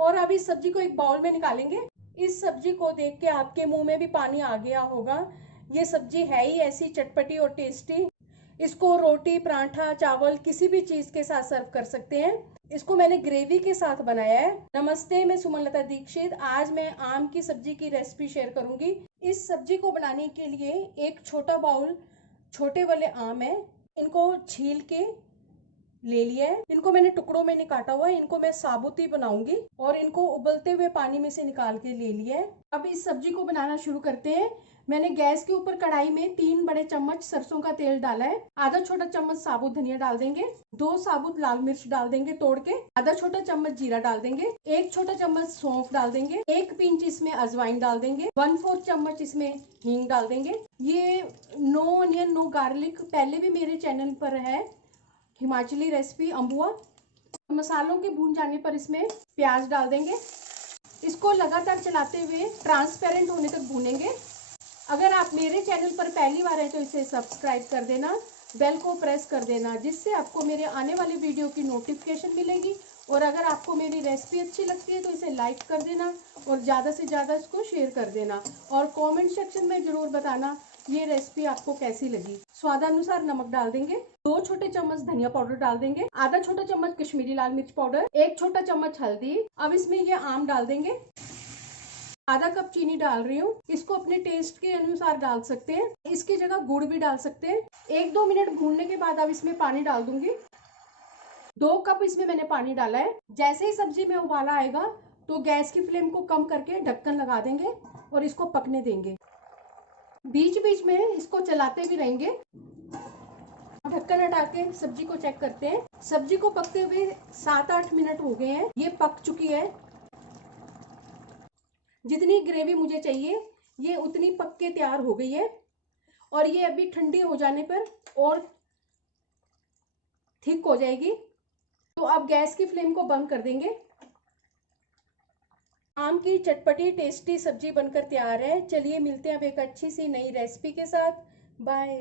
और अब इस सब्जी को एक बाउल में निकालेंगे। इस सब्जी को देख के आपके मुंह में भी पानी आ गया होगा। ये सब्जी है ही ऐसी चटपटी और टेस्टी। इसको रोटी, पराठा, चावल किसी भी चीज के साथ सर्व कर सकते हैं। इसको मैंने ग्रेवी के साथ बनाया है। नमस्ते, मैं सुमनलता दीक्षित। आज मैं आम की सब्जी की रेसिपी शेयर करूंगी। इस सब्जी को बनाने के लिए एक छोटा बाउल छोटे वाले आम है, इनको छील के ले लिया है। इनको मैंने टुकड़ों में नहीं काटा हुआ है, इनको मैं साबुत ही बनाऊंगी और इनको उबलते हुए पानी में से निकाल के ले लिया है। अब इस सब्जी को बनाना शुरू करते हैं। मैंने गैस के ऊपर कढ़ाई में 3 बड़े चम्मच सरसों का तेल डाला है। आधा छोटा चम्मच साबुत धनिया डाल देंगे, 2 साबुत लाल मिर्च डाल देंगे तोड़ के, आधा छोटा चम्मच जीरा डाल देंगे, 1 छोटा चम्मच सौंफ डाल देंगे, 1 पिंच इसमें अजवाइन डाल देंगे, 1/4 चम्मच इसमें हींग डाल देंगे। ये नो अनियन नो गार्लिक पहले भी मेरे चैनल पर है, हिमाचली रेसिपी अम्बुआ। मसालों के भून जाने पर इसमें प्याज डाल देंगे। इसको लगातार चलाते हुए ट्रांसपेरेंट होने तक भूनेंगे। अगर आप मेरे चैनल पर पहली बार है तो इसे सब्सक्राइब कर देना, बेल को प्रेस कर देना, जिससे आपको मेरे आने वाले वीडियो की नोटिफिकेशन मिलेगी। और अगर आपको मेरी रेसिपी अच्छी लगती है तो इसे लाइक कर देना और ज़्यादा से ज़्यादा इसको शेयर कर देना और कमेंट सेक्शन में ज़रूर बताना ये रेसिपी आपको कैसी लगी। स्वादानुसार नमक डाल देंगे, 2 छोटे चम्मच धनिया पाउडर डाल देंगे, आधा छोटा चम्मच कश्मीरी लाल मिर्च पाउडर, 1 छोटा चम्मच हल्दी। अब इसमें ये आम डाल देंगे, आधा कप चीनी डाल रही हूँ। इसको अपने टेस्ट के अनुसार डाल सकते हैं, इसकी जगह गुड़ भी डाल सकते हैं। 1-2 मिनट भूनने के बाद अब इसमें पानी डाल दूंगी। 2 कप इसमें मैंने पानी डाला है। जैसे ही सब्जी में उबाला आएगा तो गैस की फ्लेम को कम करके ढक्कन लगा देंगे और इसको पकने देंगे। बीच बीच में इसको चलाते भी रहेंगे। ढक्कन हटा के सब्जी को चेक करते हैं। सब्जी को पकते हुए 7-8 मिनट हो गए हैं, ये पक चुकी है। जितनी ग्रेवी मुझे चाहिए ये उतनी पक के तैयार हो गई है और ये अभी ठंडी हो जाने पर और थिक हो जाएगी। तो अब गैस की फ्लेम को बंद कर देंगे। आम की चटपटी टेस्टी सब्जी बनकर तैयार है। चलिए मिलते हैं अब एक अच्छी सी नई रेसिपी के साथ। बाय।